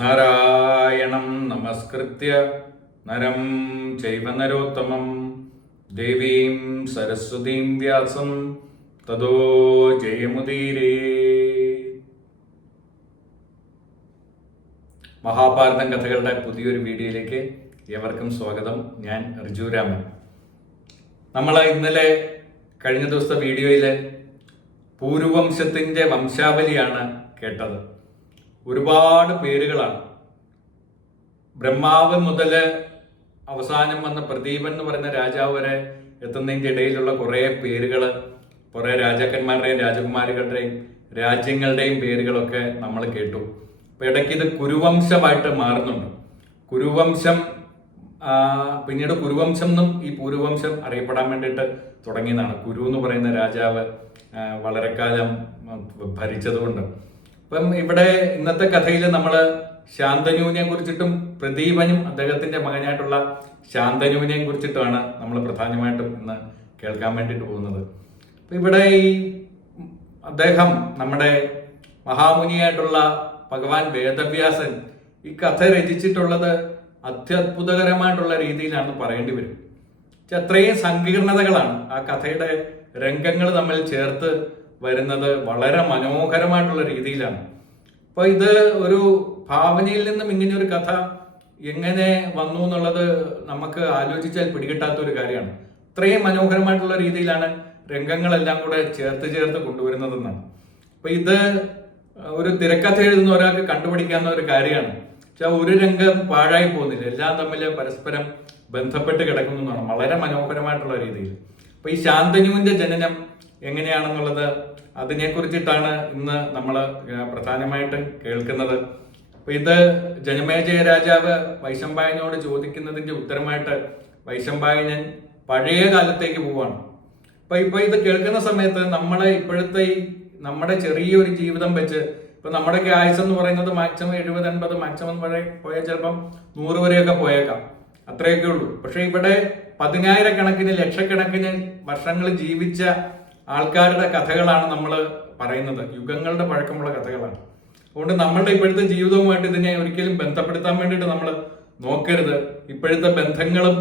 നാരായണം നമസ്കൃത്യ. നരം ചൈവനരോത്തമം ദേവീം സരസ്വതീം വ്യാസം. തതോ ജയമുദീരേ. മഹാഭാരതം കഥകളുടെ പുതിയൊരു വീഡിയോയിലേക്ക് ഏവർക്കും സ്വാഗതം. ഞാൻ റിജുരാമൻ നമ്മൾ ഇന്നലെ കഴിഞ്ഞ ദിവസത്തെ വീഡിയോയിൽ പൂരുവംശത്തിന്റെ വംശാവലിയാണ് കേട്ടത്. ഒരുപാട് പേരുകളാണ്. ബ്രഹ്മാവ് മുതൽ അവസാനം വന്ന പ്രദീപൻ എന്ന് പറയുന്ന രാജാവ് വരെ എത്തുന്നതിന്റെ ഇടയിലുള്ള കുറേ പേരുകൾ കുറേ രാജാക്കന്മാരുടെയും രാജകുമാരികളുടെയും രാജ്യങ്ങളുടെയും പേരുകളൊക്കെ നമ്മൾ കേട്ടു. അപ്പൊ ഇടയ്ക്ക് ഇത് കുരുവംശമായിട്ട് മാറുന്നുണ്ട്. കുരുവംശം പിന്നീട് കുരുവംശം എന്നും ഈ പൂരുവംശം അറിയപ്പെടാൻ വേണ്ടിയിട്ട് തുടങ്ങിയതാണ്. കുരു എന്ന് പറയുന്ന രാജാവ് വളരെ കാലം ഭരിച്ചതുകൊണ്ട്. അപ്പം ഇവിടെ ഇന്നത്തെ കഥയിൽ നമ്മൾ ശാന്തനുവിനെ കുറിച്ചിട്ടും പ്രദീപനും അദ്ദേഹത്തിന്റെ മകനായിട്ടുള്ള ശാന്തനുവിനെയും കുറിച്ചിട്ടുമാണ് നമ്മൾ പ്രധാനമായിട്ടും ഇന്ന് കേൾക്കാൻ വേണ്ടിയിട്ട് പോകുന്നത്. അപ്പൊ ഇവിടെ ഈ അദ്ദേഹം നമ്മുടെ മഹാമുനിയായിട്ടുള്ള ഭഗവാൻ വേദവ്യാസൻ ഈ കഥ രചിച്ചിട്ടുള്ളത് അത്യത്ഭുതകരമായിട്ടുള്ള രീതിയിലാണ് പറയേണ്ടി വരും. അത്രയും സങ്കീർണതകളാണ് ആ കഥയുടെ രംഗങ്ങൾ തമ്മിൽ ചേർത്ത് വരുന്നത് വളരെ മനോഹരമായിട്ടുള്ള രീതിയിലാണ്. അപ്പൊ ഇത് ഒരു ഭാവനയിൽ നിന്നും ഇങ്ങനെ ഒരു കഥ എങ്ങനെ വന്നു എന്നുള്ളത് നമുക്ക് ആലോചിച്ചാൽ പിടികിട്ടാത്ത ഒരു കാര്യമാണ്. ഇത്രയും മനോഹരമായിട്ടുള്ള രീതിയിലാണ് രംഗങ്ങളെല്ലാം കൂടെ ചേർത്ത് ചേർത്ത് കൊണ്ടുവരുന്നതെന്നാണ്. അപ്പൊ ഇത് ഒരു തിരക്കഥ എഴുതുന്ന ഒരാൾക്ക് കണ്ടുപിടിക്കാവുന്ന ഒരു കാര്യമാണ്. പക്ഷെ ഒരു രംഗം പാഴായി പോകുന്നില്ല. എല്ലാം തമ്മിൽ പരസ്പരം ബന്ധപ്പെട്ട് കിടക്കുന്നതാണ് വളരെ മനോഹരമായിട്ടുള്ള രീതിയിൽ. അപ്പൊ ഈ ശാന്തനുവിന്റെ ജനനം എങ്ങനെയാണെന്നുള്ളത് അതിനെ കുറിച്ചിട്ടാണ് ഇന്ന് നമ്മൾ പ്രധാനമായിട്ടും കേൾക്കുന്നത്. അപ്പൊ ഇത് ജനമേജയ രാജാവ് വൈശമ്പായനോട് ചോദിക്കുന്നതിന്റെ ഉത്തരമായിട്ട് വൈശമ്പായനൻ പഴയ കാലത്തേക്ക് പോവാണ്. അപ്പൊ ഇപ്പൊ ഇത് കേൾക്കുന്ന സമയത്ത് നമ്മളെ ഇപ്പോഴത്തെ ഈ നമ്മുടെ ചെറിയൊരു ജീവിതം വെച്ച് ഇപ്പൊ നമ്മുടെ ആയുസ് എന്ന് പറയുന്നത് മാക്സിമം എഴുപത് എൺപത് മാക്സിമം വരെ പോയാൽ ചിലപ്പം നൂറ് വരെയൊക്കെ പോയേക്കാം. അത്രയൊക്കെ ഉള്ളൂ. പക്ഷെ ഇവിടെ പതിനായിരക്കണക്കിന് ലക്ഷക്കണക്കിന് വർഷങ്ങൾ ജീവിച്ച ആൾക്കാരുടെ കഥകളാണ് നമ്മൾ പറയുന്നത്. യുഗങ്ങളുടെ പഴക്കമുള്ള കഥകളാണ്. അതുകൊണ്ട് നമ്മളുടെ ഇപ്പോഴത്തെ ജീവിതവുമായിട്ട് ഇതിനെ ഒരിക്കലും ബന്ധപ്പെടുത്താൻ വേണ്ടിയിട്ട് നമ്മൾ നോക്കരുത്. ഇപ്പോഴത്തെ ബന്ധങ്ങളും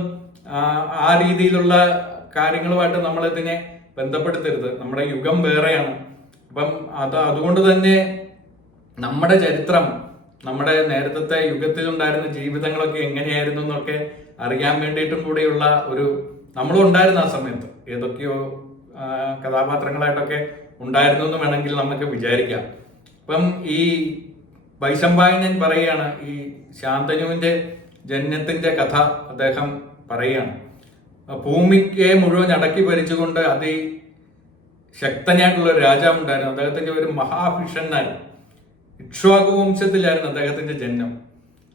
ആ, രീതിയിലുള്ള കാര്യങ്ങളുമായിട്ട് നമ്മൾ ഇതിനെ ബന്ധപ്പെടുത്തരുത്. നമ്മുടെ യുഗം വേറെയാണ്. അപ്പം അത് അതുകൊണ്ട് തന്നെ നമ്മുടെ ചരിത്രം നമ്മുടെ നേരത്തെ യുഗത്തിലുണ്ടായിരുന്ന ജീവിതങ്ങളൊക്കെ എങ്ങനെയായിരുന്നു എന്നൊക്കെ അറിയാൻ വേണ്ടിയിട്ടും കൂടെയുള്ള ഒരു നമ്മളും ഉണ്ടായിരുന്ന ആ സമയത്ത് ഏതൊക്കെയോ കഥാപാത്രങ്ങളായിട്ടൊക്കെ ഉണ്ടായിരുന്നു എന്ന് വേണമെങ്കിൽ നമുക്ക് വിചാരിക്കാം. അപ്പം ഈ വൈശമ്പായനൻ പറയുകയാണ് ഈ ശാന്തനുവിന്റെ ജന്യത്തിന്റെ കഥ അദ്ദേഹം പറയുകയാണ് ഭൂമിയെ മുഴുവൻ അടക്കി ഭരിച്ചുകൊണ്ട് അതി ശക്തനായിട്ടുള്ള രാജാവ് ഉണ്ടായിരുന്നു അദ്ദേഹത്തിന്റെ ഒരു മഹാഭിഷനായിരുന്നു ഇക്ഷ്വാകു വംശത്തിലായിരുന്നു അദ്ദേഹത്തിന്റെ ജന്മം.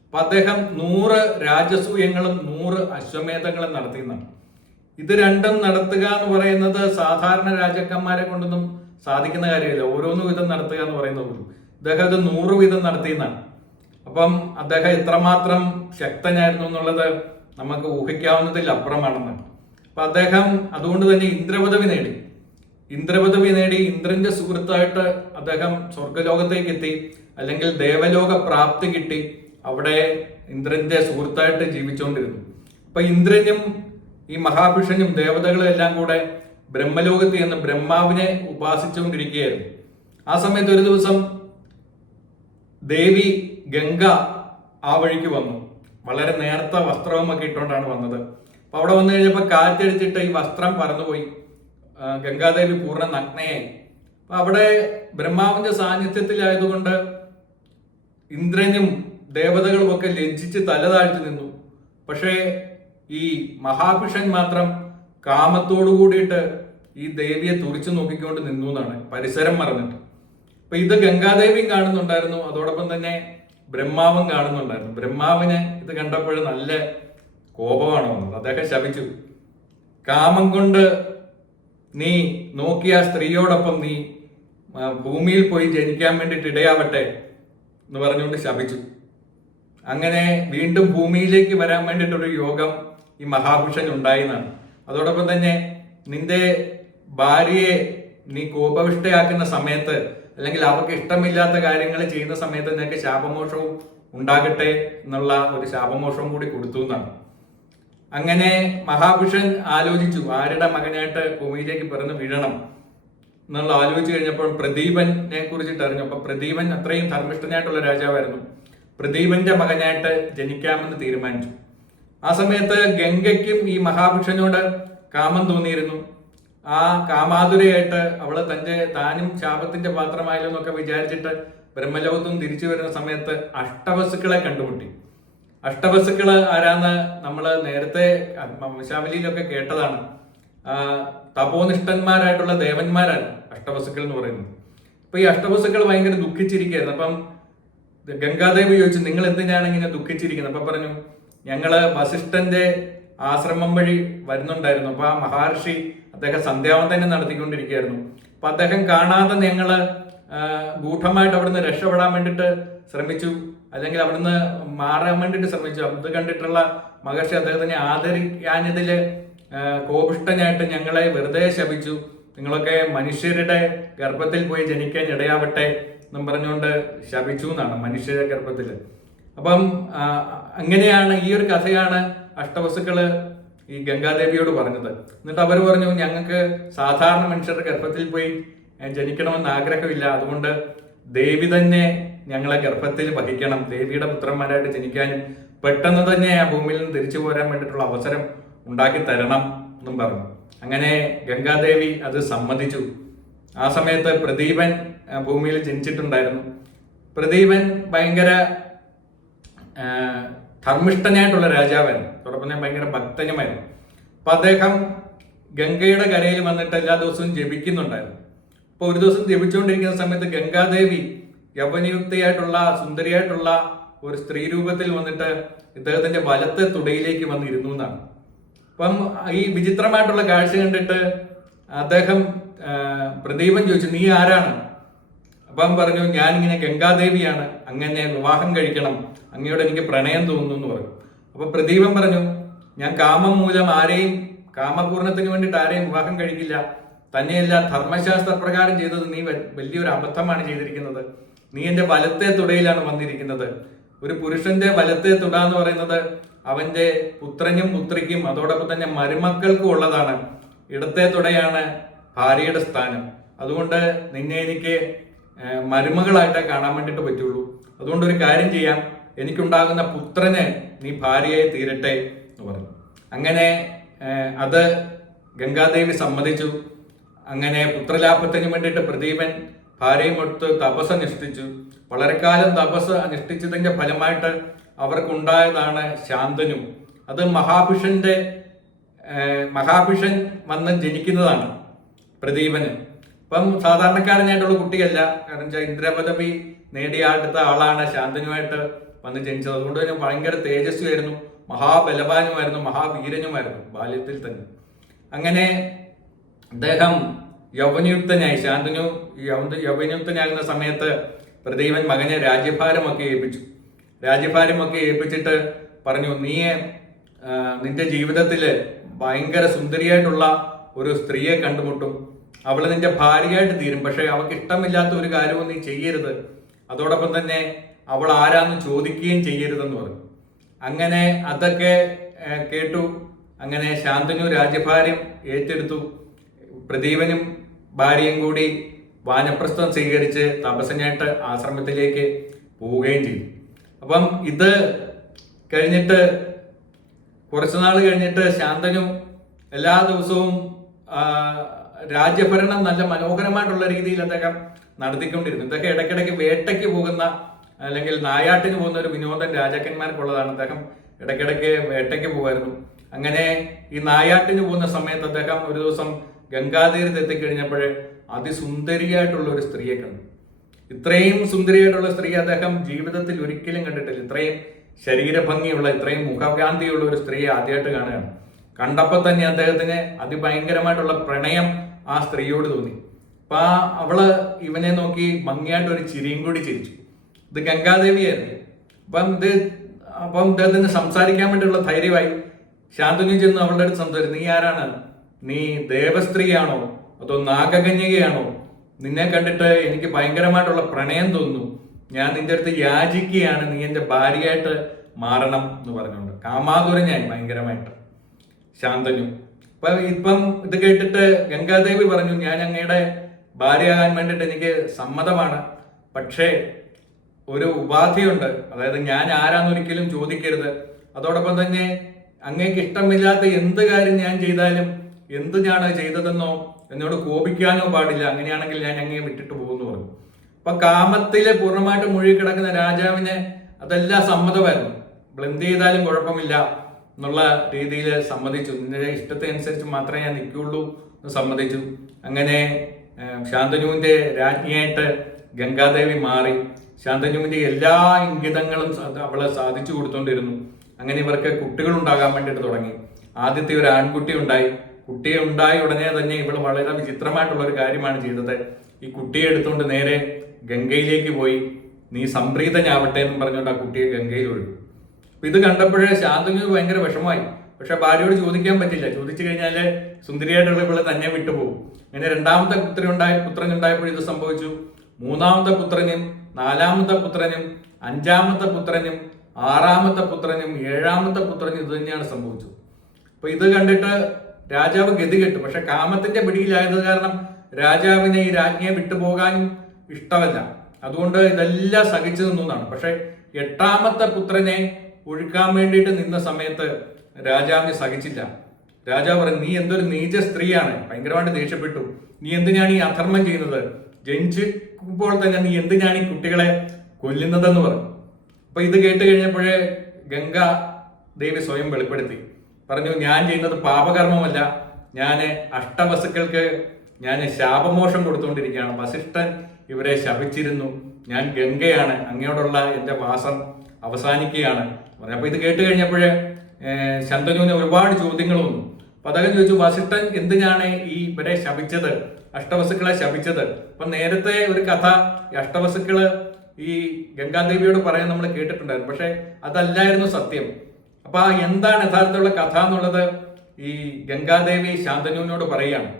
അപ്പൊ അദ്ദേഹം നൂറ് രാജസൂയങ്ങളും നൂറ് അശ്വമേധങ്ങളും നടത്തിയെന്നാണ്. ഇത് രണ്ടും നടത്തുക എന്ന് പറയുന്നത് സാധാരണ രാജാക്കന്മാരെ കൊണ്ടൊന്നും സാധിക്കുന്ന കാര്യമില്ല. ഓരോന്ന് വിധം നടത്തുക എന്ന് പറയുന്നത് പോലും ഇദ്ദേഹം ഇത് നൂറ് വീതം നടത്തിയെന്നാണ്. അപ്പം അദ്ദേഹം എത്രമാത്രം ശക്തനായിരുന്നു എന്നുള്ളത് നമുക്ക് ഊഹിക്കാവുന്നതിൽ അപ്പുറമാണെന്ന്. അപ്പൊ അദ്ദേഹം അതുകൊണ്ട് തന്നെ ഇന്ദ്രപദവി നേടി. ഇന്ദ്രപദവി നേടി ഇന്ദ്രന്റെ സുഹൃത്തായിട്ട് അദ്ദേഹം സ്വർഗലോകത്തേക്ക് എത്തി അല്ലെങ്കിൽ ദേവലോക പ്രാപ്തി കിട്ടി അവിടെ ഇന്ദ്രന്റെ സുഹൃത്തായിട്ട് ജീവിച്ചുകൊണ്ടിരുന്നു. അപ്പൊ ഇന്ദ്രനും ഈ മഹാഭിഷനും ദേവതകളും എല്ലാം കൂടെ ബ്രഹ്മലോകത്ത് ചെന്ന് ബ്രഹ്മാവിനെ ഉപാസിച്ചുകൊണ്ടിരിക്കുകയായിരുന്നു. ആ സമയത്ത് ഒരു ദിവസം ദേവി ഗംഗ ആ വഴിക്ക് വന്നു. വളരെ നേർത്ത വസ്ത്രവുമൊക്കെ ഇട്ടുകൊണ്ടാണ് വന്നത്. അപ്പൊ അവിടെ വന്നു കഴിഞ്ഞപ്പോൾ കാറ്റടിച്ചിട്ട് ഈ വസ്ത്രം പറന്നുപോയി. ഗംഗാദേവി പൂർണ നഗ്നയായി. അപ്പൊ അവിടെ ബ്രഹ്മാവിന്റെ സാന്നിധ്യത്തിലായതുകൊണ്ട് ഇന്ദ്രനും ദേവതകളും ഒക്കെ ലജ്ജിച്ച് തല താഴ്ത്തി നിന്നു. പക്ഷേ ഈ മഹാഭിഷൻ മാത്രം കാമത്തോടു കൂടിയിട്ട് ഈ ദേവിയെ തുറിച്ചു നോക്കിക്കൊണ്ട് നിന്നു എന്നാണ്. പരിസരം മറന്നിട്ട്. അപ്പൊ ഇത് ഗംഗാദേവിയും കാണുന്നുണ്ടായിരുന്നു. അതോടൊപ്പം തന്നെ ബ്രഹ്മാവും കാണുന്നുണ്ടായിരുന്നു. ബ്രഹ്മാവിന് ഇത് കണ്ടപ്പോൾ നല്ല കോപമാണ് വന്നത്. അദ്ദേഹം ശപിച്ചു. കാമം കൊണ്ട് നീ നോക്കിയ സ്ത്രീയോടൊപ്പം നീ ഭൂമിയിൽ പോയി ജനിക്കാൻ വേണ്ടിയിട്ട് ഇടയാവട്ടെ എന്ന് പറഞ്ഞുകൊണ്ട് ശപിച്ചു. അങ്ങനെ വീണ്ടും ഭൂമിയിലേക്ക് വരാൻ വേണ്ടിയിട്ടൊരു യോഗം ഈ മഹാപുരുഷൻ ഉണ്ടായിന്നാണ് അതോടൊപ്പം തന്നെ നിന്റെ ഭാര്യയെ നീ കോപവിഷ്ടയാക്കുന്ന സമയത്ത് അല്ലെങ്കിൽ അവർക്ക് ഇഷ്ടമില്ലാത്ത കാര്യങ്ങൾ ചെയ്യുന്ന സമയത്ത് നിനക്ക് ശാപമോഷവും ഉണ്ടാകട്ടെ എന്നുള്ള ഒരു ശാപമോഷവും കൂടി കൊടുത്തു എന്നാണ്. അങ്ങനെ മഹാപുരുഷൻ ആലോചിച്ചു ആരുടെ മകനായിട്ട് ഭൂമിയിലേക്ക് പിറന്ന് വീഴണം? എന്നുള്ള ആലോചിച്ച് കഴിഞ്ഞപ്പോൾ പ്രദീപനെ കുറിച്ചിട്ട് അറിഞ്ഞു. അപ്പൊ പ്രദീപൻ അത്രയും ധർമ്മിഷ്ഠനായിട്ടുള്ള രാജാവായിരുന്നു. പ്രദീപന്റെ മകനായിട്ട് ജനിക്കാമെന്ന് തീരുമാനിച്ചു. ആ സമയത്ത് ഗംഗയ്ക്കും ഈ മഹാപുരുഷനോട് കാമം തോന്നിയിരുന്നു. ആ കാമാതുരയായിട്ട് അവൾ തന്റെ താനും ശാപത്തിന്റെ പാത്രമായാലും എന്നൊക്കെ വിചാരിച്ചിട്ട് ബ്രഹ്മലോകത്തും തിരിച്ചു വരുന്ന സമയത്ത് അഷ്ടവസുക്കളെ കണ്ടുമുട്ടി. അഷ്ടവസുക്കൾ ആരാന്ന് നമ്മൾ നേരത്തെ വംശാവലിയിലൊക്കെ കേട്ടതാണ്. തപോനിഷ്ഠന്മാരായിട്ടുള്ള ദേവന്മാരാണ് അഷ്ടവസുക്കൾ എന്ന് പറയുന്നത്. അപ്പൊ ഈ അഷ്ടവസുക്കൾ ഭയങ്കര ദുഃഖിച്ചിരിക്കുകയായിരുന്നു. അപ്പം ഗംഗാദേവി ചോദിച്ചു നിങ്ങൾ എന്തിനാണ് ഇങ്ങനെ ദുഃഖിച്ചിരിക്കുന്നത്? അപ്പൊ പറഞ്ഞു ഞങ്ങൾ വസിഷ്ഠന്റെ ആശ്രമം വഴി വരുന്നുണ്ടായിരുന്നു. അപ്പൊ ആ മഹർഷി അദ്ദേഹം സന്ധ്യാവന്തനം നടത്തിക്കൊണ്ടിരിക്കുകയായിരുന്നു. അപ്പൊ അദ്ദേഹം കാണാതെ ഞങ്ങൾ ആ, ഗൂഢമായിട്ട് അവിടുന്ന് രക്ഷപ്പെടാൻ വേണ്ടിയിട്ട് ശ്രമിച്ചു. അല്ലെങ്കിൽ അവിടുന്ന് മാറാൻ വേണ്ടിയിട്ട് ശ്രമിച്ചു. അത് കണ്ടിട്ടുള്ള മഹർഷി അദ്ദേഹത്തിനെ ആദരിക്കാനിതിൽ കോപിഷ്ടനായിട്ട് ഞങ്ങളെ വെറുതെ ശപിച്ചു. നിങ്ങളൊക്കെ മനുഷ്യരുടെ ഗർഭത്തിൽ പോയി ജനിക്കാൻ ഇടയാവട്ടെ എന്നും പറഞ്ഞുകൊണ്ട് ശപിച്ചു എന്നാണ് മനുഷ്യരുടെ ഗർഭത്തിൽ അപ്പം അങ്ങനെയാണ് ഈ ഒരു കഥയാണ് അഷ്ടവസുക്കൾ ഈ ഗംഗാദേവിയോട് പറഞ്ഞത്. എന്നിട്ട് അവർ പറഞ്ഞു ഞങ്ങൾക്ക് സാധാരണ മനുഷ്യരുടെ ഗർഭത്തിൽ പോയി ജനിക്കണമെന്ന് ആഗ്രഹമില്ല. അതുകൊണ്ട് ദേവി തന്നെ ഞങ്ങളെ ഗർഭത്തിൽ വഹിക്കണം. ദേവിയുടെ പുത്രന്മാരായിട്ട് ജനിക്കാനും പെട്ടെന്ന് തന്നെ ആ ഭൂമിയിൽ നിന്ന് തിരിച്ചു പോരാൻ വേണ്ടിയിട്ടുള്ള അവസരം ഉണ്ടാക്കി തരണം എന്നും പറഞ്ഞു. അങ്ങനെ ഗംഗാദേവി അത് സമ്മതിച്ചു. ആ സമയത്ത് പ്രദീപൻ ഭൂമിയിൽ ജനിച്ചിട്ടുണ്ടായിരുന്നു. പ്രദീപൻ ഭയങ്കര ധർമ്മിഷ്ഠനായിട്ടുള്ള രാജാവായിരുന്നു. അതോടൊപ്പം തന്നെ ഭയങ്കര ഭക്തനുമായിരുന്നു. അപ്പൊ അദ്ദേഹം ഗംഗയുടെ കരയിൽ വന്നിട്ട് എല്ലാ ദിവസവും ജപിക്കുന്നുണ്ടായിരുന്നു. അപ്പോൾ ഒരു ദിവസം ജപിച്ചുകൊണ്ടിരിക്കുന്ന സമയത്ത് ഗംഗാദേവി യവനയുക്തയായിട്ടുള്ള സുന്ദരിയായിട്ടുള്ള ഒരു സ്ത്രീ രൂപത്തിൽ വന്നിട്ട് ഇദ്ദേഹത്തിന്റെ വലത്തെ തുടയിലേക്ക് വന്നിരുന്നു എന്നാണ്. അപ്പം ഈ വിചിത്രമായിട്ടുള്ള കാഴ്ച കണ്ടിട്ട് അദ്ദേഹം പ്രദീപം ചോദിച്ചു നീ ആരാണ്? അപ്പം പറഞ്ഞു ഞാൻ ഇങ്ങനെ ഗംഗാദേവിയാണ്. അങ്ങനെ വിവാഹം കഴിക്കണം. അങ്ങയോട് എനിക്ക് പ്രണയം തോന്നുന്നു എന്ന് പറഞ്ഞു. അപ്പൊ പ്രദീപൻ പറഞ്ഞു ഞാൻ കാമം മൂലം ആരെയും കാമപൂർണത്തിന് വേണ്ടിയിട്ട് ആരെയും വിവാഹം കഴിക്കില്ല. തന്നെയല്ല ധർമ്മശാസ്ത്ര പ്രകാരം ചെയ്തത് നീ വലിയൊരു അബദ്ധമാണ് ചെയ്തിരിക്കുന്നത്. നീ എന്റെ വലത്തെ തുടയിലാണ് വന്നിരിക്കുന്നത്. ഒരു പുരുഷന്റെ വലത്തെ തുട എന്ന് പറയുന്നത് അവന്റെ പുത്രനും പുത്രിക്കും അതോടൊപ്പം തന്നെ മരുമക്കൾക്കും ഉള്ളതാണ്. ഇടത്തെ തുടയാണ് ഭാര്യയുടെ സ്ഥാനം. അതുകൊണ്ട് നിന്നെ എനിക്ക് മരുമകളായിട്ടേ കാണാൻ വേണ്ടിയിട്ട് പറ്റുള്ളൂ. അതുകൊണ്ട് ഒരു കാര്യം ചെയ്യാം. എനിക്കുണ്ടാകുന്ന പുത്രനെ നീ ഭാര്യയായി തീരട്ടെ എന്ന് പറഞ്ഞു. അങ്ങനെ അത് ഗംഗാദേവി സമ്മതിച്ചു. അങ്ങനെ പുത്രലാഭത്തിന് വേണ്ടിയിട്ട് പ്രദീപൻ ഭാര്യയും ഒത്ത് തപസ് അനുഷ്ഠിച്ചു. വളരെ കാലം തപസ് അനുഷ്ഠിച്ചതിന്റെ ഫലമായിട്ട് അവർക്കുണ്ടായതാണ് ശാന്തനും. അത് മഹാഭിഷന്റെ മഹാഭിഷൻ വന്ന് ജനിക്കുന്നതാണ് പ്രദീപന്. അപ്പം സാധാരണക്കാരനായിട്ടുള്ള കുട്ടിയല്ല കാരണം വെച്ചാൽ ഇന്ദ്രപദവി നേടിയ അടുത്ത ആളാണ് ശാന്തനുമായിട്ട് വന്ന് ജനിച്ചത്. അതുകൊണ്ട് തന്നെ ഭയങ്കര തേജസ്വിയായിരുന്നു. മഹാബലവാനുമായിരുന്നു മഹാവീരനുമായിരുന്നു ബാല്യത്തിൽ തന്നെ. അങ്ങനെ അദ്ദേഹം യൗവനയുക്തനായി ശാന്തനു യൗവ- യൗവനയുക്തനാകുന്ന സമയത്ത് പ്രദീപൻ മകനെ രാജ്യഭാരമൊക്കെ ഏൽപ്പിച്ചു. രാജ്യഭാരമൊക്കെ ഏൽപ്പിച്ചിട്ട് പറഞ്ഞു നീയെ നിന്റെ ജീവിതത്തിൽ ഭയങ്കര സുന്ദരിയായിട്ടുള്ള ഒരു സ്ത്രീയെ കണ്ടുമുട്ടും. അവൾ നിന്റെ ഭാര്യയായിട്ട് തീരും. പക്ഷെ അവൾക്ക് ഇഷ്ടമില്ലാത്ത ഒരു കാര്യവും നീ ചെയ്യരുത്. അതോടൊപ്പം തന്നെ അവൾ ആരാന്ന് ചോദിക്കുകയും ചെയ്യരുതെന്ന് പറഞ്ഞു. അങ്ങനെ അതൊക്കെ കേട്ടു. അങ്ങനെ ശാന്തനു രാജ്യഭാര്യം ഏറ്റെടുത്തു. പ്രദീപനും ഭാര്യയും കൂടി വാനപ്രസ്ഥം സ്വീകരിച്ച് തപസ്സനായിട്ട് ആശ്രമത്തിലേക്ക് പോവുകയും ചെയ്തു. അപ്പം ഇത് കഴിഞ്ഞിട്ട് കുറച്ചു നാൾ കഴിഞ്ഞിട്ട് ശാന്തനു എല്ലാ ദിവസവും രാജ്യഭരണം നല്ല മനോഹരമായിട്ടുള്ള രീതിയിൽ അദ്ദേഹം നടത്തിക്കൊണ്ടിരുന്നു. ഇതൊക്കെ ഇടയ്ക്കിടയ്ക്ക് വേട്ടയ്ക്ക് പോകുന്ന അല്ലെങ്കിൽ നായാട്ടിന് പോകുന്ന ഒരു വിനോദം രാജാക്കന്മാർക്കുള്ളതാണ്. അദ്ദേഹം ഇടയ്ക്കിടയ്ക്ക് വേട്ടയ്ക്ക് പോകുമായിരുന്നു. അങ്ങനെ ഈ നായാട്ടിന് പോകുന്ന സമയത്ത് അദ്ദേഹം ഒരു ദിവസം ഗംഗാതീരത്ത് എത്തിക്കഴിഞ്ഞപ്പോൾ അതിസുന്ദരിയായിട്ടുള്ള ഒരു സ്ത്രീയെ കണ്ടു. ഇത്രയും സുന്ദരിയായിട്ടുള്ള സ്ത്രീ അദ്ദേഹം ജീവിതത്തിൽ ഒരിക്കലും കണ്ടിട്ടില്ല. ഇത്രയും ശരീരഭംഗിയുള്ള ഇത്രയും മുഖകാന്തിയുള്ള ഒരു സ്ത്രീയെ ആദ്യമായിട്ട് കാണുകയാണ്. കണ്ടപ്പോൾ തന്നെ അദ്ദേഹത്തിന് അതിഭയങ്കരമായിട്ടുള്ള പ്രണയം ആ സ്ത്രീയോട് തോന്നി. അപ്പൊ ആ അവൾ ഇവനെ നോക്കി ഭംഗിയായിട്ട് ഒരു ചിരിയും കൂടി ചിരിച്ചു. ഇത് ഗംഗാദേവിയായിരുന്നു. അപ്പം ഇത് അപ്പം ഇദ്ദേഹത്തിന് സംസാരിക്കാൻ വേണ്ടിയുള്ള ധൈര്യമായി ശാന്തനു ചെന്ന് അവളുടെ അടുത്ത് സംസാരിച്ചു. നീ ആരാണ്? നീ ദേവസ്ത്രീയാണോ? അതോ നാഗകന്യകയാണോ? നിന്നെ കണ്ടിട്ട് എനിക്ക് ഭയങ്കരമായിട്ടുള്ള പ്രണയം തോന്നുന്നു. ഞാൻ നിന്റെ അടുത്ത് യാചിക്കുകയാണ്. നീ എന്റെ ഭാര്യയായിട്ട് മാറണം എന്ന് പറഞ്ഞുകൊണ്ട്. കാമാതുരഞ്ഞായി ഭയങ്കരമായിട്ട്. ശാന്തനു അപ്പൊ ഇപ്പം ഇത് കേട്ടിട്ട് ഗംഗാദേവി പറഞ്ഞു ഞാൻ അങ്ങയുടെ ഭാര്യയാകാൻ വേണ്ടിയിട്ട് എനിക്ക് സമ്മതമാണ്. പക്ഷേ ഒരു ഉപാധിയുണ്ട്. അതായത് ഞാൻ ആരാന്നൊരിക്കലും ചോദിക്കരുത്. അതോടൊപ്പം തന്നെ അങ്ങേക്ക് ഇഷ്ടമില്ലാത്ത എന്ത് കാര്യം ഞാൻ ചെയ്താലും എന്ത് ഞാൻ ചെയ്തതെന്നോ എന്നോട് കോപിക്കാനോ പാടില്ല. അങ്ങനെയാണെങ്കിൽ ഞാൻ അങ്ങേ വിട്ടിട്ട് പോകുന്നു പറഞ്ഞു. അപ്പൊ കാമത്തിലെ പൂർണമായിട്ട് മുഴുകിടക്കുന്ന രാജാവിന് അതെല്ലാം സമ്മതമായിരുന്നു. എന്ത് ചെയ്താലും കുഴപ്പമില്ല. എന്നുള്ള രീതിയിൽ സമ്മതിച്ചു. നിന്റെ ഇഷ്ടത്തിനനുസരിച്ച് മാത്രമേ ഞാൻ നിൽക്കുകയുള്ളൂ എന്ന് സമ്മതിച്ചു. അങ്ങനെ ശാന്തനുവിന്റെ രാജ്ഞിയായിട്ട് ഗംഗാദേവി മാറി. ശാന്തനുവിന്റെ എല്ലാ ഇംഗിതങ്ങളും അവളെ സാധിച്ചു കൊടുത്തോണ്ടിരുന്നു. അങ്ങനെ ഇവർക്ക് കുട്ടികൾ ഉണ്ടാകാൻ വേണ്ടിയിട്ട് തുടങ്ങി. ആദ്യത്തെ ഒരു ആൺകുട്ടി ഉണ്ടായി. കുട്ടിയെ ഉണ്ടായ ഉടനെ തന്നെ ഇവൾ വളരെ വിചിത്രമായിട്ടുള്ള ഒരു കാര്യമാണ് ചെയ്തത്. ഈ കുട്ടിയെ എടുത്തുകൊണ്ട് നേരെ ഗംഗയിലേക്ക് പോയി. നീ സംപ്രീതനാവട്ടെ എന്ന് പറഞ്ഞുകൊണ്ട് ആ കുട്ടിയെ ഗംഗയിൽ ഒഴുകും അപ്പൊ ഇത് കണ്ടപ്പോഴേ ശാന്തനു ഭയങ്കര വിഷമമായി. പക്ഷെ ഭാര്യയോട് ചോദിക്കാൻ പറ്റില്ല. ചോദിച്ചു കഴിഞ്ഞാൽ സുന്ദരിയായിട്ടുള്ള ഇവിടെ തന്നെ വിട്ടുപോകും. അങ്ങനെ രണ്ടാമത്തെ പുത്രൻ ഉണ്ടായി പുത്രൻ ഉണ്ടായപ്പോൾ ഇത് സംഭവിച്ചു. മൂന്നാമത്തെ പുത്രനും നാലാമത്തെ പുത്രനും അഞ്ചാമത്തെ പുത്രനും ആറാമത്തെ പുത്രനും ഏഴാമത്തെ പുത്രനും ഇത് തന്നെയാണ് സംഭവിച്ചത്. അപ്പൊ ഇത് കണ്ടിട്ട് രാജാവ് ഗതികെട്ടു പക്ഷെ കാമത്തിന്റെ പിടിയിലായത് കാരണം രാജാവിനെ ഈ രാജ്ഞിയെ വിട്ടുപോകാനും ഇഷ്ടമല്ല. അതുകൊണ്ട് ഇതെല്ലാം സഹിച്ചു നിന്നു എന്നാണ്. പക്ഷെ എട്ടാമത്തെ പുത്രനെ ഒഴുക്കാൻ വേണ്ടിയിട്ട് നിന്ന സമയത്ത് രാജാവിന് സഹിച്ചില്ല. രാജാവ് പറഞ്ഞു നീ എന്തൊരു നീച സ്ത്രീയാണ്. ഭയങ്കരമായിട്ട് ദേഷ്യപ്പെട്ടു. നീ എന്തിനാണ് ഈ അധർമ്മം ചെയ്യുന്നത്? ജനിച്ചപ്പോൾ തന്നെ നീ എന്തിനാണ് ഈ കുട്ടികളെ കൊല്ലുന്നതെന്ന് പറഞ്ഞു അപ്പൊ ഇത് കേട്ട് കഴിഞ്ഞപ്പോഴേ ഗംഗ ദേവി സ്വയം വെളിപ്പെടുത്തി. പറഞ്ഞു ഞാൻ ചെയ്യുന്നത് പാപകർമ്മമല്ല. ഞാൻ അഷ്ടവസുക്കൾക്ക് ഞാൻ ശാപമോഷം കൊടുത്തുകൊണ്ടിരിക്കുകയാണ്. വസിഷ്ഠൻ ഇവരെ ശപിച്ചിരുന്നു. ഞാൻ ഗംഗയാണ്. അങ്ങയോടുള്ള എന്റെ വാസം അവസാനിക്കുകയാണ്. പറഞ്ഞു അപ്പൊ ഇത് കേട്ട് കഴിഞ്ഞപ്പോഴേ ഏഹ്, ശന്തനുവിന് ഒരുപാട് ചോദ്യങ്ങൾ വന്നു. അപ്പൊ അദ്ദേഹം ചോദിച്ചു വസിഷ്ഠൻ എന്തിനാണ് ഈ ഇവരെ ശപിച്ചത്? അഷ്ടവസുക്കളെ ശപിച്ചത്? അപ്പൊ നേരത്തെ ഒരു കഥ അഷ്ടവസുക്കൾ ഈ ഗംഗാദേവിയോട് പറയാൻ നമ്മൾ കേട്ടിട്ടുണ്ടായിരുന്നു. പക്ഷെ അതല്ലായിരുന്നു സത്യം. അപ്പൊ ആ എന്താണ് യഥാർത്ഥമുള്ള കഥ എന്നുള്ളത് ഈ ഗംഗാദേവി ശാന്തനുവിനോട് പറയുകയാണ്.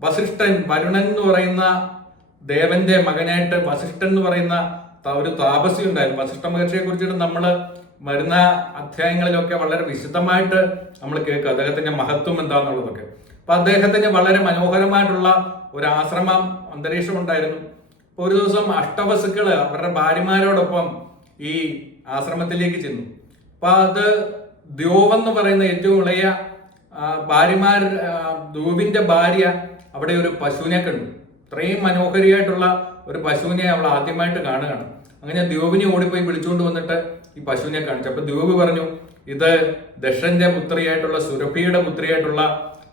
വസിഷ്ഠൻ വരുണൻ എന്ന് പറയുന്ന ദേവന്റെ മകനായിട്ട് വസിഷ്ഠൻ എന്ന് പറയുന്ന ഒരു താപസി ഉണ്ടായിരുന്നു. വസിഷ്ഠ മഹർഷിയെ കുറിച്ചിട്ട് നമ്മൾ വരുന്ന അധ്യായങ്ങളിലൊക്കെ വളരെ വിശദമായിട്ട് നമ്മൾ കേൾക്കുക. അദ്ദേഹത്തിന്റെ മഹത്വം എന്താന്നുള്ളതൊക്കെ. അപ്പൊ അദ്ദേഹത്തിന് വളരെ മനോഹരമായിട്ടുള്ള ഒരു ആശ്രമം അന്തരീക്ഷം ഉണ്ടായിരുന്നു ഒരു ദിവസം അഷ്ടവസുക്കൾ അവരുടെ ഭാര്യമാരോടൊപ്പം ഈ ആശ്രമത്തിലേക്ക് ചെന്നു. അപ്പൊ അത് ദ്യോവെന്ന് പറയുന്ന ഏറ്റവും ഇളയ ഭാര്യമാർ ദ്യൂവിന്റെ ഭാര്യ അവിടെ ഒരു പശുവിനെ കണ്ടു. ഇത്രയും മനോഹരിയായിട്ടുള്ള ഒരു പശുവിനെ അവൾ ആദ്യമായിട്ട് കാണുകയാണ്. അങ്ങനെ ദ്യോവിനെ ഓടിപ്പോയി വിളിച്ചുകൊണ്ട് വന്നിട്ട് ഈ പശുവിനെ കാണിച്ചു. അപ്പൊ ദ്യോവ് പറഞ്ഞു ഇത് ദശന്റെ പുത്രിയായിട്ടുള്ള സുരഭിയുടെ പുത്രിയായിട്ടുള്ള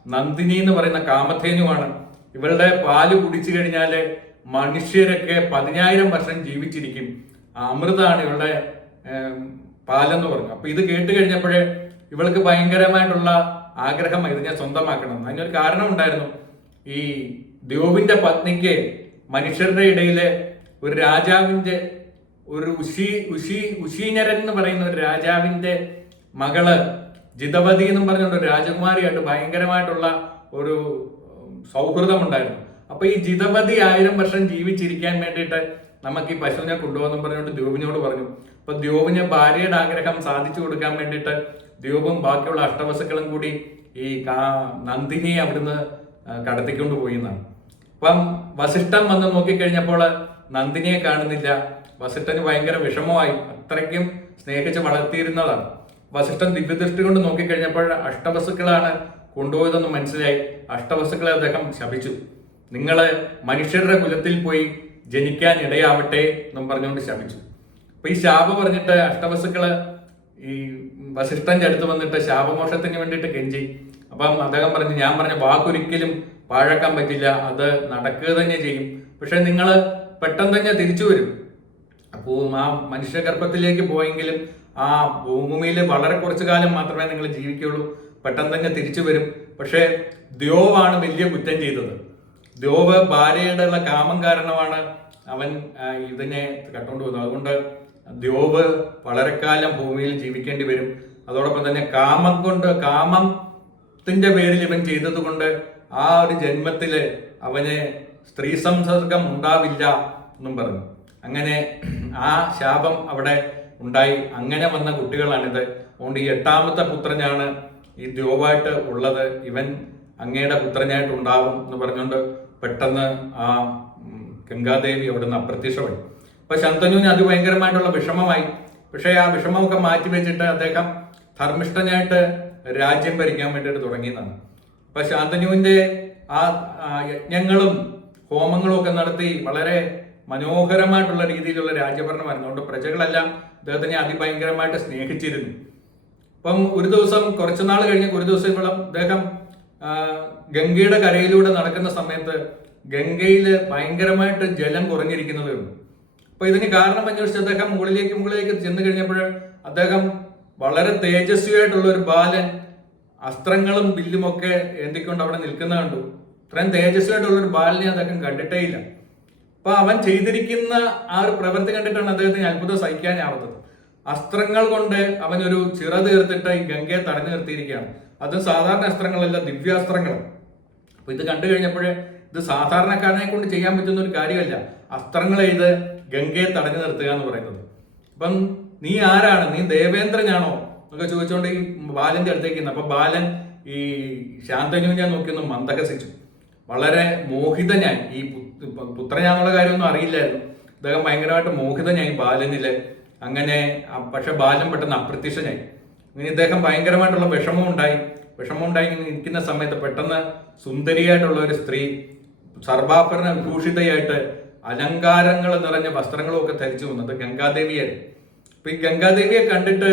നന്ദിനി എന്ന് പറയുന്ന കാമധേനുവാണ്. ഇവളുടെ പാൽ കുടിച്ചു കഴിഞ്ഞാൽ മനുഷ്യരൊക്കെ പതിനായിരം വർഷം ജീവിച്ചിരിക്കും. അമൃതാണ് ഇവളുടെ പാലെന്ന് പറഞ്ഞു. അപ്പൊ ഇത് കേട്ട് കഴിഞ്ഞപ്പോഴേ ഇവൾക്ക് ഭയങ്കരമായിട്ടുള്ള ആഗ്രഹം ഇത് ഞാൻ സ്വന്തമാക്കണം. അതിനൊരു കാരണം ഉണ്ടായിരുന്നു. ഈ ദ്യോവിന്റെ പത്നിക്ക് മനുഷ്യരുടെ ഇടയിലെ ഒരു രാജാവിന്റെ ഒരു ഉഷി ഉഷി ഉഷീനരൻ എന്ന് പറയുന്ന ഒരു രാജാവിന്റെ മകൾ ജിതപതി എന്നും പറഞ്ഞുകൊണ്ട് ഒരു രാജകുമാരിയായിട്ട് ഭയങ്കരമായിട്ടുള്ള ഒരു സൗഹൃദം സൗഹൃദമുണ്ടായിരുന്നു. അപ്പൊ ഈ ജിതപതി ആയിരം വർഷം ജീവിച്ചിരിക്കാൻ വേണ്ടിയിട്ട് നമുക്ക് ഈ പശുവിനെ കൊണ്ടുപോകുന്നു പറഞ്ഞുകൊണ്ട് ദ്യോപിനോട് പറഞ്ഞു. അപ്പൊ ദ്യോവിന് ഭാര്യയുടെ ആഗ്രഹം സാധിച്ചു കൊടുക്കാൻ വേണ്ടിയിട്ട് ദ്യോവും ബാക്കിയുള്ള അഷ്ടവസുക്കളും കൂടി ഈ കാ- നന്ദിനിയെ അവിടുന്ന് കടത്തിക്കൊണ്ട് പോയി എന്നാണ്. അപ്പം വസിഷ്ഠം വന്ന് നോക്കിക്കഴിഞ്ഞപ്പോൾ നന്ദിനിയെ കാണുന്നില്ല. വസിഷ്ഠന് ഭയങ്കര വിഷമമായി. അത്രയ്ക്കും സ്നേഹിച്ച് വളർത്തിയിരുന്നതാണ്. വസിഷ്ഠൻ ദിവ്യദൃഷ്ടി കൊണ്ട് നോക്കിക്കഴിഞ്ഞപ്പോൾ അഷ്ടവസുക്കളാണ് കൊണ്ടുപോയതെന്ന് മനസ്സിലായി. അഷ്ടവസുക്കളെ അദ്ദേഹം ശപിച്ചു. നിങ്ങൾ മനുഷ്യരുടെ കുലത്തിൽ പോയി ജനിക്കാൻ ഇടയാവട്ടെ എന്നും പറഞ്ഞുകൊണ്ട് ശപിച്ചു. അപ്പൊ ഈ ശാപം പറഞ്ഞിട്ട് അഷ്ടവസുക്കൾ ഈ വസിഷ്ഠന്റെ അടുത്ത് വന്നിട്ട് ശാപമോഷത്തിന് വേണ്ടിയിട്ട് കെഞ്ചി. അപ്പം അദ്ദേഹം പറഞ്ഞു ഞാൻ പറഞ്ഞ വാക്കൊരിക്കലും പാഴാക്കാൻ പറ്റില്ല. അത് നടക്കുക തന്നെ ചെയ്യും. പക്ഷെ നിങ്ങൾ പെട്ടെന്ന് തന്നെ തിരിച്ചു വരും. അപ്പോൾ ആ മനുഷ്യഗർഭത്തിലേക്ക് പോയെങ്കിലും ആ ഭൂമിയിൽ വളരെ കുറച്ചു കാലം മാത്രമേ നിങ്ങൾ ജീവിക്കുകയുള്ളൂ. പെട്ടെന്ന് തന്നെ തിരിച്ചു വരും. പക്ഷേ ദ്യോവാണ് വലിയ കുറ്റം ചെയ്തത്. ദ്യോവ് ഭാര്യയുടെ ഉള്ള കാമം കാരണമാണ് അവൻ ഇതിനെ കട്ടുകൊണ്ട് പോകുന്നത്. അതുകൊണ്ട് ദ്യോവ് വളരെ കാലം ഭൂമിയിൽ ജീവിക്കേണ്ടി വരും. അതോടൊപ്പം തന്നെ കാമം കൊണ്ട് കാമത്തിന്റെ പേരിൽ ഇവൻ ചെയ്തത് കൊണ്ട് ആ ഒരു ജന്മത്തിൽ അവന് സ്ത്രീ സംസർഗം ഉണ്ടാവില്ല എന്നും പറഞ്ഞു. അങ്ങനെ ആ ശാപം അവിടെ ഉണ്ടായി. അങ്ങനെ വന്ന കുട്ടികളാണിത്. അതുകൊണ്ട് ഈ എട്ടാമത്തെ പുത്രനാണ് ഈ ദ്രോവായിട്ട് ഉള്ളത്. ഇവൻ അങ്ങയുടെ പുത്രനായിട്ട് ഉണ്ടാവും എന്ന് പറഞ്ഞുകൊണ്ട് പെട്ടെന്ന് ആ ഗംഗാദേവി അവിടുന്ന് അപ്രത്യക്ഷമായി അപ്പൊ ശന്തനുവിന് അത് ഭയങ്കരമായിട്ടുള്ള വിഷമമായി. പക്ഷേ ആ വിഷമമൊക്കെ മാറ്റി വെച്ചിട്ട് അദ്ദേഹം ധർമ്മിഷ്ഠനായിട്ട് രാജ്യം ഭരിക്കാൻ വേണ്ടിയിട്ട് തുടങ്ങിയതാണ്. അപ്പൊ ശാന്തനുവിന്റെ ആ യജ്ഞങ്ങളും ഹോമങ്ങളും ഒക്കെ നടത്തി വളരെ മനോഹരമായിട്ടുള്ള രീതിയിലുള്ള രാജ്യഭരണമായിരുന്നു അതുകൊണ്ട് പ്രജകളെല്ലാം അദ്ദേഹത്തിനെ അതിഭയങ്കരമായിട്ട് സ്നേഹിച്ചിരുന്നു. അപ്പം ഒരു ദിവസം കുറച്ചു നാൾ കഴിഞ്ഞ് ഒരു ദിവസം അദ്ദേഹം ഗംഗയുടെ കരയിലൂടെ നടക്കുന്ന സമയത്ത് ഗംഗയിൽ ഭയങ്കരമായിട്ട് ജലം കുറഞ്ഞിരിക്കുന്നത്. അപ്പൊ ഇതിന് കാരണം അന്വേഷിച്ച് അദ്ദേഹം മുകളിലേക്ക് മുകളിലേക്ക് ചെന്ന് കഴിഞ്ഞപ്പോൾ അദ്ദേഹം വളരെ തേജസ്വിയായിട്ടുള്ള ഒരു ബാലൻ അസ്ത്രങ്ങളും ബില്ലുമൊക്കെ ഒക്കെ ഏന്തിക്കൊണ്ട് അവിടെ നിൽക്കുന്ന കണ്ടു. ഇത്രയും തേജസ്വിയായിട്ടുള്ള ഒരു ബാലിനെ അദ്ദേഹം കണ്ടിട്ടേ ഇല്ല. അപ്പൊ അവൻ ചെയ്തിരിക്കുന്ന ആ ഒരു പ്രവൃത്തി കണ്ടിട്ടാണ് അദ്ദേഹത്തിന് അത്ഭുതം സഹിക്കാനാവുന്നത്. അസ്ത്രങ്ങൾ കൊണ്ട് അവൻ ഒരു ചിറ തീർത്തിട്ട് ഈ ഗംഗയെ തടഞ്ഞു നിർത്തിയിരിക്കുകയാണ്. അത് സാധാരണ അസ്ത്രങ്ങളല്ല ദിവ്യാസ്ത്രങ്ങൾ. അപ്പൊ ഇത് കണ്ടു കഴിഞ്ഞപ്പോൾ ഇത് സാധാരണക്കാരനെ കൊണ്ട് ചെയ്യാൻ പറ്റുന്ന ഒരു കാര്യമല്ല. അസ്ത്രങ്ങൾ ചെയ്ത് ഗംഗയെ തടഞ്ഞു നിർത്തുക എന്ന് പറയുന്നത്. അപ്പം നീ ആരാണ്? നീ ദേവേന്ദ്രനാണോ? എന്നൊക്കെ ചോദിച്ചുകൊണ്ട് ഈ ബാലന്റെ അടുത്തേക്ക്. അപ്പൊ ബാലൻ ഈ ശാന്തനുവിനെ നോക്കിയൊന്ന് മന്ദഹസിച്ചു. വളരെ മോഹിത ഞാൻ ഈ പുത്രനാന്നുള്ള കാര്യമൊന്നും അറിയില്ലായിരുന്നു. അദ്ദേഹം ഭയങ്കരമായിട്ട് മോഹിതനായി ബാലനിൽ. അങ്ങനെ പക്ഷെ ബാലൻ പെട്ടെന്ന് അപ്രത്യക്ഷനായി. ഇങ്ങനെ ഇദ്ദേഹം ഭയങ്കരമായിട്ടുള്ള വിഷമം ഉണ്ടായി. വിഷമം ഉണ്ടായി നിൽക്കുന്ന സമയത്ത് പെട്ടെന്ന് സുന്ദരിയായിട്ടുള്ള ഒരു സ്ത്രീ സർവാഭരണ ഭൂഷിതയായിട്ട് അലങ്കാരങ്ങൾ നിറഞ്ഞ വസ്ത്രങ്ങളൊക്കെ ധരിച്ചു വന്നത് ഗംഗാദേവിയായിരുന്നു. അപ്പൊ ഈ ഗംഗാദേവിയെ കണ്ടിട്ട്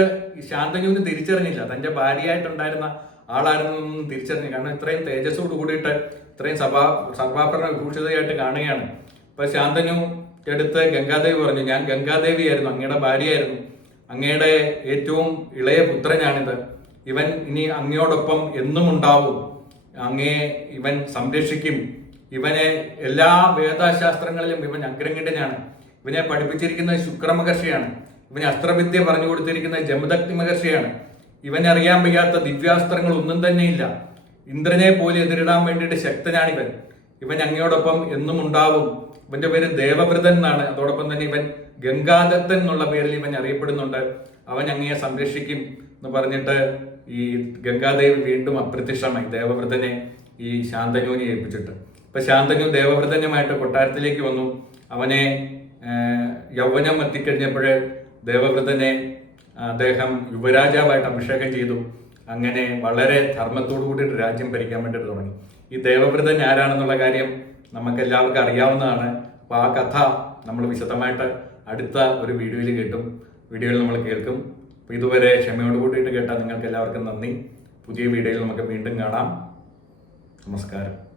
ശാന്തനുവിന് തിരിച്ചറിഞ്ഞില്ല. തന്റെ ഭാര്യയായിട്ടുണ്ടായിരുന്ന ആളായിരുന്നു തിരിച്ചറിഞ്ഞില്ല. കാരണം ഇത്രയും തേജസ്സോട് കൂടിയിട്ട് ഇത്രയും സഭാ സർവാഭരണ വിഭൂഷിതയായിട്ട് കാണുകയാണ്. ഇപ്പൊ ശാന്തനു എടുത്ത് ഗംഗാദേവി പറഞ്ഞു ഞാൻ ഗംഗാദേവിയായിരുന്നു അങ്ങയുടെ ഭാര്യയായിരുന്നു. അങ്ങയുടെ ഏറ്റവും ഇളയ പുത്രനാണിത്. ഇവൻ ഇനി അങ്ങയോടൊപ്പം എന്നും ഉണ്ടാവും. അങ്ങയെ ഇവൻ സംരക്ഷിക്കും. ഇവനെ എല്ലാ വേദശാസ്ത്രങ്ങളിലും ഇവൻ അഗ്രഗണ്യനാണ്. ഇവനെ പഠിപ്പിച്ചിരിക്കുന്നത് ശുക്രമഹർഷിയാണ് ഇവന് അസ്ത്രവിദ്യ പറഞ്ഞു കൊടുത്തിരിക്കുന്ന ജമദഗ്നി മഹർഷിയാണ്. ഇവനറിയാൻ വയ്യാത്ത ദിവ്യാസ്ത്രങ്ങൾ ഒന്നും തന്നെയില്ല. ഇന്ദ്രനെ പോലെ എതിരിടാൻ വേണ്ടിയിട്ട് ശക്തനാണിവൻ. ഇവൻ അങ്ങയോടൊപ്പം എന്നും ഉണ്ടാവും. ഇവന്റെ പേര് ദേവവ്രതൻ എന്നാണ്. അതോടൊപ്പം തന്നെ ഇവൻ ഗംഗാദത്തൻ എന്നുള്ള പേരിൽ ഇവൻ അറിയപ്പെടുന്നുണ്ട്. അവൻ അങ്ങയെ സംരക്ഷിക്കും എന്ന് പറഞ്ഞിട്ട് ഈ ഗംഗാദേവി വീണ്ടും അപ്രത്യക്ഷമായി ദേവവ്രതനെ ഈ ശാന്തനുവിനെ ഏൽപ്പിച്ചിട്ട്. അപ്പൊ ശാന്തനു ദേവവ്രതനുമായിട്ട് കൊട്ടാരത്തിലേക്ക് വന്നു. അവനെ യൗവനം എത്തിക്കഴിഞ്ഞപ്പോഴേ ദേവവ്രതനെ അദ്ദേഹം യുവരാജാവായിട്ട് അഭിഷേകം ചെയ്തു. അങ്ങനെ വളരെ ധർമ്മത്തോടു കൂടിയിട്ട് രാജ്യം ഭരിക്കാൻ വേണ്ടിയിട്ട് തുടങ്ങി. ഈ ദേവവ്രതൻ ആരാണെന്നുള്ള കാര്യം നമുക്ക് എല്ലാവർക്കും അറിയാവുന്നതാണ്. അപ്പൊ ആ കഥ നമ്മൾ വിശദമായിട്ട് അടുത്ത ഒരു വീഡിയോയിൽ കേട്ടും. വീഡിയോയിൽ നമ്മൾ കേൾക്കും. അപ്പൊ ഇതുവരെ ക്ഷമയോട് കൂടിയിട്ട് കേട്ടാൽ നിങ്ങൾക്ക് എല്ലാവർക്കും നന്ദി. പുതിയ വീഡിയോയിൽ നമുക്ക് വീണ്ടും കാണാം. നമസ്കാരം.